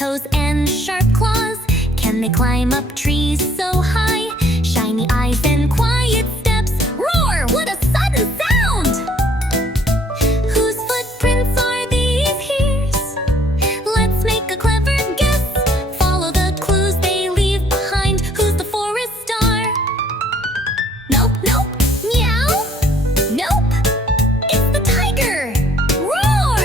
toes and sharp claws. Can they climb up trees so high? Shiny eyes and quiet steps. Roar! What a sudden sound! Whose footprints are these here's? Let's make a clever guess. Follow the clues they leave behind. Who's the forest star? Nope, nope. Meow? Nope. It's the tiger. Roar!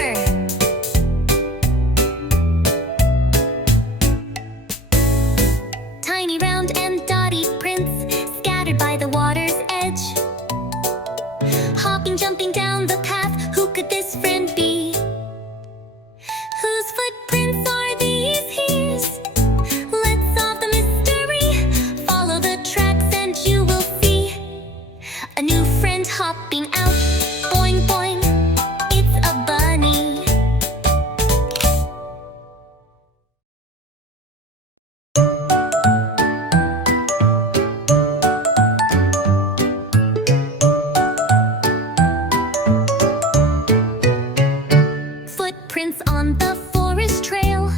Tiny round and dotty prints scattered by the water's edge. Hopping, jumping down the path. Who could this friend be? Whose footprints are these here's? Let's solve the mystery. Follow the tracks and you will see a new friend hopping out. Boing, boing, it's a bunny. Footprints on the forest trail.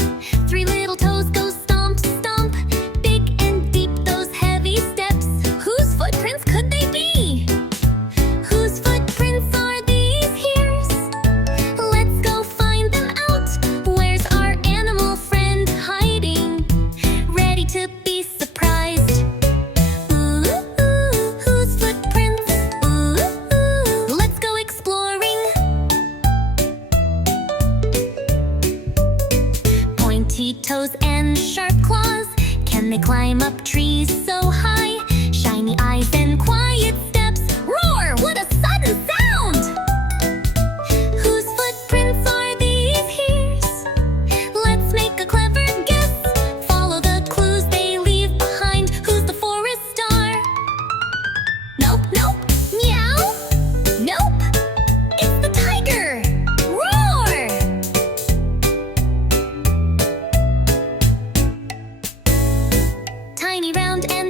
Three little toes go stomp, stomp. Big and deep, those heavy steps. Whose footprints could they be? Whose footprints are these here's? Let's go find them out. Where's our animal friend hiding? Ready to be surprised. Ooh, ooh, whose footprints? Ooh, ooh, let's go exploring. Pointy toes and sharp claws. Can they climb up trees so high? Shiny eyes and quiet steps. Roar! What a sudden sound! Whose footprints are these here's? Let's make a clever guess. Follow the clues they leave behind. Who's the forest star? Nope, nope. Meow? Nope. It's the tiger. Roar! Tiny round and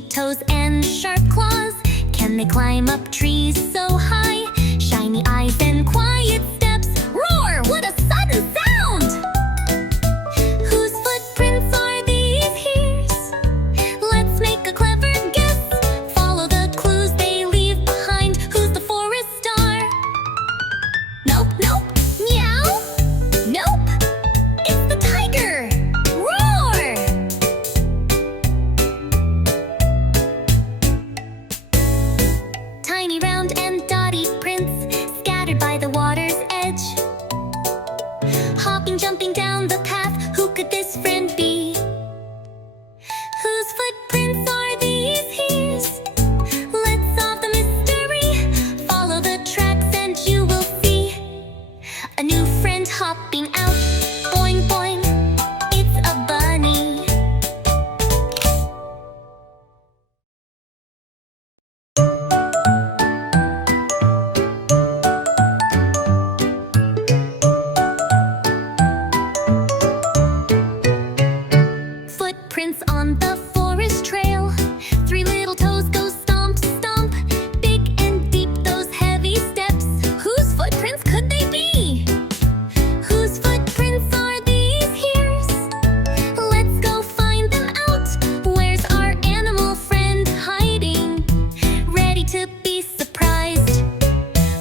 Pointy toes and sharp claws. Can they climb up trees so high? Shiny eyes and quiet steps. Roar! What a sudden sound! Whose footprints are these here's? Let's make a clever guess. Follow the clues they leave behind. Who's the forest star? Nope, nope. Meow? Nope. It's the tiger. Roar! Tiny, round, and dotty prints scattered by the water's edge. Hopping, jumping down the path. Who could this friend be? Whose footprints are these here's? Let's solve the mystery. Follow the tracks and you will see a new friend hopping out. Boing, boing, it's a bunny. Footprints on the forest trail. Three little toes go stomp, stomp. Big and deep, those heavy steps. Whose footprints could they be? Whose footprints are these here's? Let's go find them out. Where's our animal friend hiding? Ready to be surprised.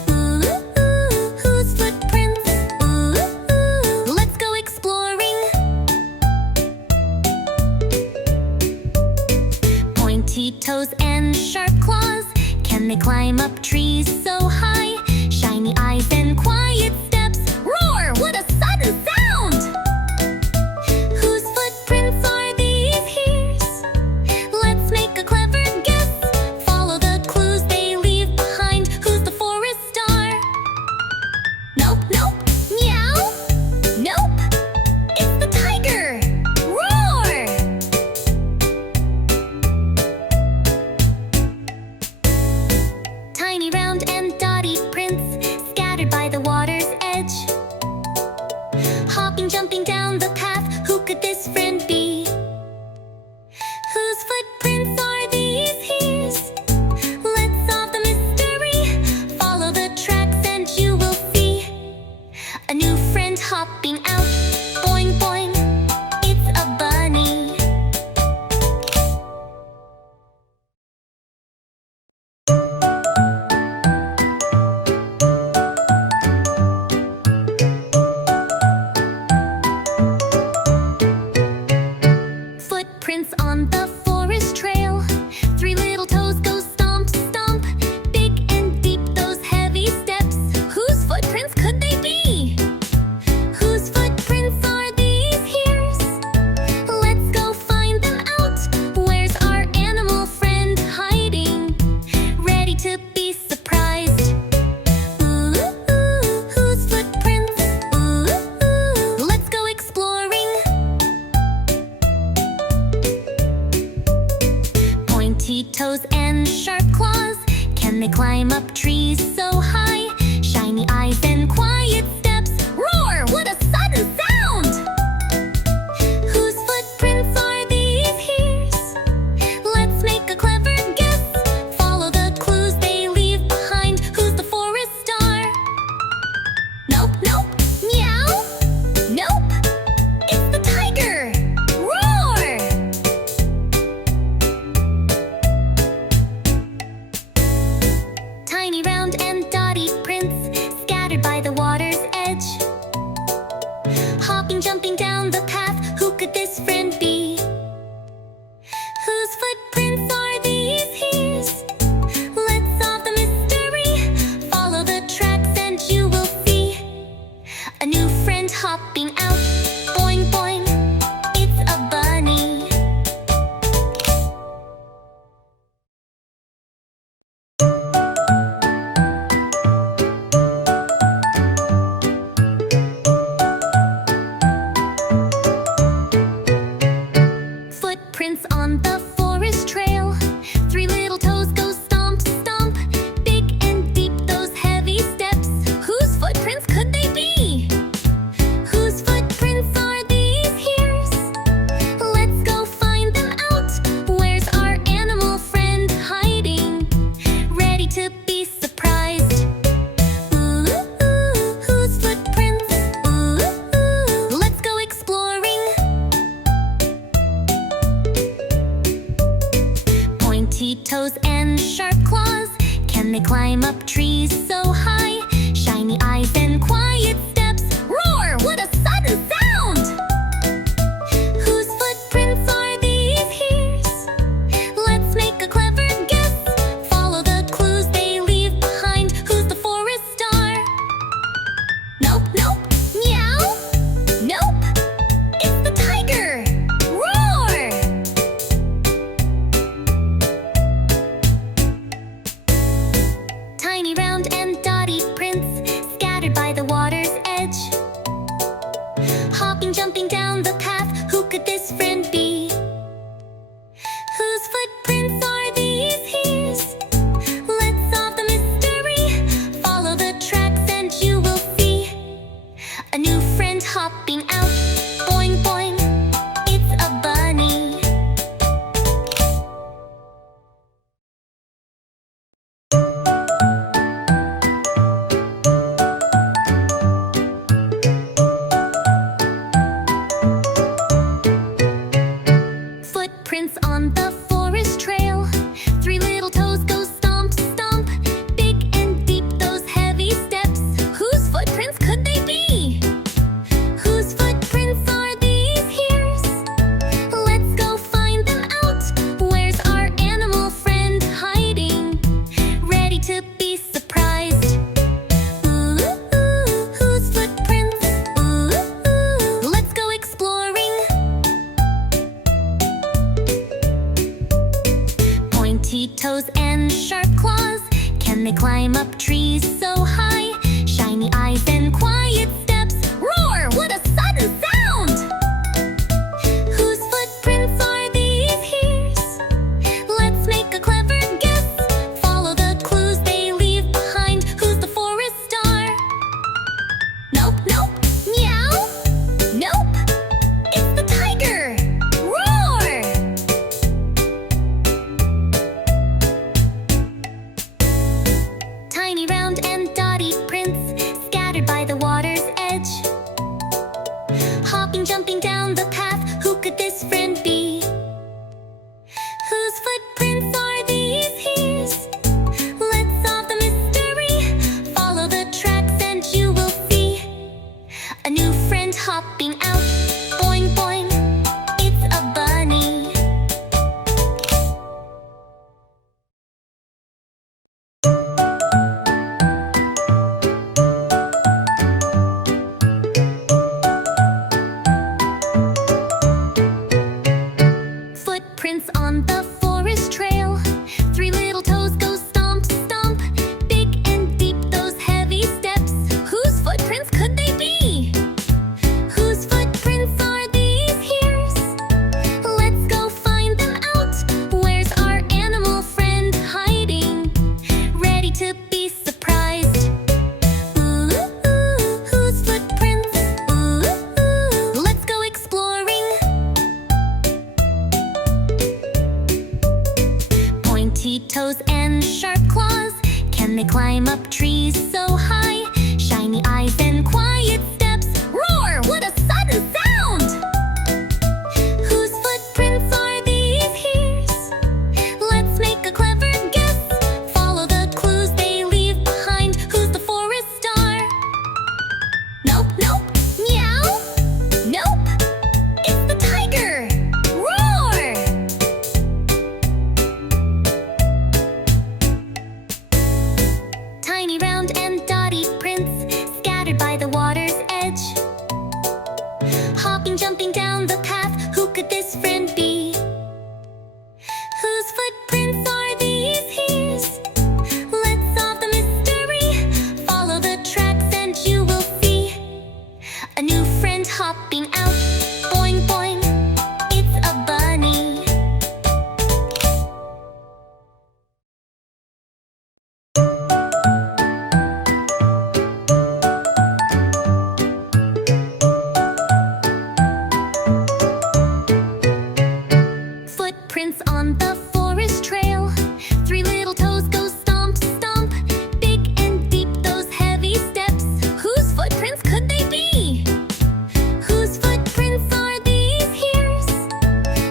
Ooh, ooh, whose footprints? Ooh, ooh, let's go exploring. Pointy toes and sharp claws. Can they climb up trees so high? Shiny eyes and quiet steps. Roar! What a sudden sound! Whose footprints are these here's? Let's make a clever guess. Follow the clues they leave behind. Who's the forest star? Nope, nope. Meow? Nope. It's the tiger. Roar! Tiny, round, and dotty prints scattered by the water's edge. Hopping, jumping down the path. Who could this friend be? Whose footprints are these here's? Let's solve the mystery. Follow the tracks and you will see a new friend hopping out. Boing, boing, it's a bunny. Footprints on the forest trail. Three little toes go stomp, stomp. Big and deep, those heavy steps. Whose footprints could they be? Whose footprints are these here's? Let's go find them out. Where's our animal friend hiding? Ready to be surprised. Ooh, ooh, whose footprints? Ooh, ooh, let's go exploring. Pointy toes and sharp claws. Can they climb up trees so high? Shiny eyes and quiet steps. Roar! What a sudden sound! Whose footprints are these here's? Let's make a clever guess. Follow the clues they leave behind. Who's the forest star? Nope, nope. Meow? Nope. It's the tiger. Roar! Tiny, round, and dotty prints scattered by the water's edge. Hopping, jumping down the path. Who could this friend be? Whose footprints are these here's? Let's solve the mystery. Follow the tracks and you will see a new friend hopping out. Boing, boing, it's a bunny. toes and sharp claws. Can they climb up trees so high? Shiny eyes and quiet steps. Roar! What a sudden sound! Whose footprints are these here's? Let's make a clever guess. Follow the clues they leave behind. Who's the forest star? Nope, nope. Meow? Nope. It's the tiger. Roar! Tiny round and dotty prints scattered by the water's edge. Hopping, jumping down the path. Who could this friend be? Whose footprints are these here's? Let's solve the mystery. Follow the tracks and you will see a new friend hopping out. Boing, boing, it's a bunny. Footprints on the forest trail. Three little toes go stomp, stomp. Big and deep, those heavy steps. Whose footprints could they be? Whose footprints are these here's? Let's go find them out. Where's our animal friend hiding? Ready to be surprised. Ooh, ooh, whose footprints? Ooh, ooh, let's go exploring. Pointy toes and sharp claws. Can they climb up trees so high? Shiny eyes and quiet steps. Roar! What a sudden sound! Whose footprints are these here's? Let's make a clever guess. Follow the clues they leave behind. Who's the forest star? Nope, nope. Meow? Nope. It's the tiger. Roar! Tiny round and dotty prints scattered by the water's edge. Hopping, jumping down the path. Who could this friend be? Whose footprints are these here's? Let's solve the mystery. Follow the tracks and you will see a new friend hopping out. Boing, boing, it's a bunny. Footprints on the forest trail. Three little toes go stomp, stomp. Big and deep, those heavy steps. Whose footprints could they be? Whose footprints are these here's?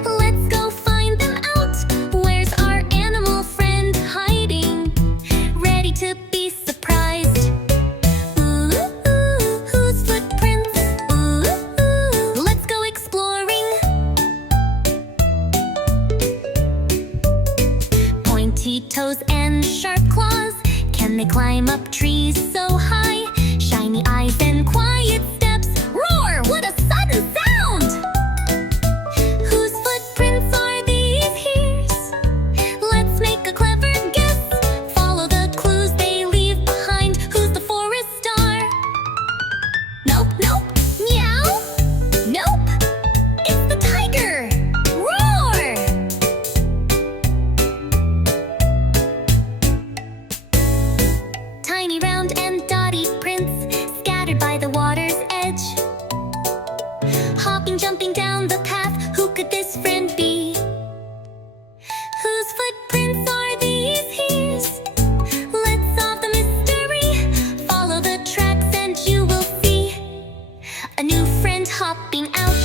Let's go find them out. Where's our animal friend hiding? Ready to be surprised. Ooh, ooh, whose footprints? Ooh, ooh, let's go exploring. Pointy toes and sharp claws. Can they climb up trees so high? Shiny eyes and quiet steps. Roar! What a sudden sound! Whose footprints are these here's? Let's make a clever guess. Follow the clues they leave behind. Who's the forest star? Nope, nope. Meow? Nope. It's the tiger. Roar! Tiny round and dotty prints scattered by the water's edge. Hopping, jumping down the path. Who could this friend be? Whose footprints are these here's? Let's solve the mystery. Follow the tracks and you will see a new friend hopping out.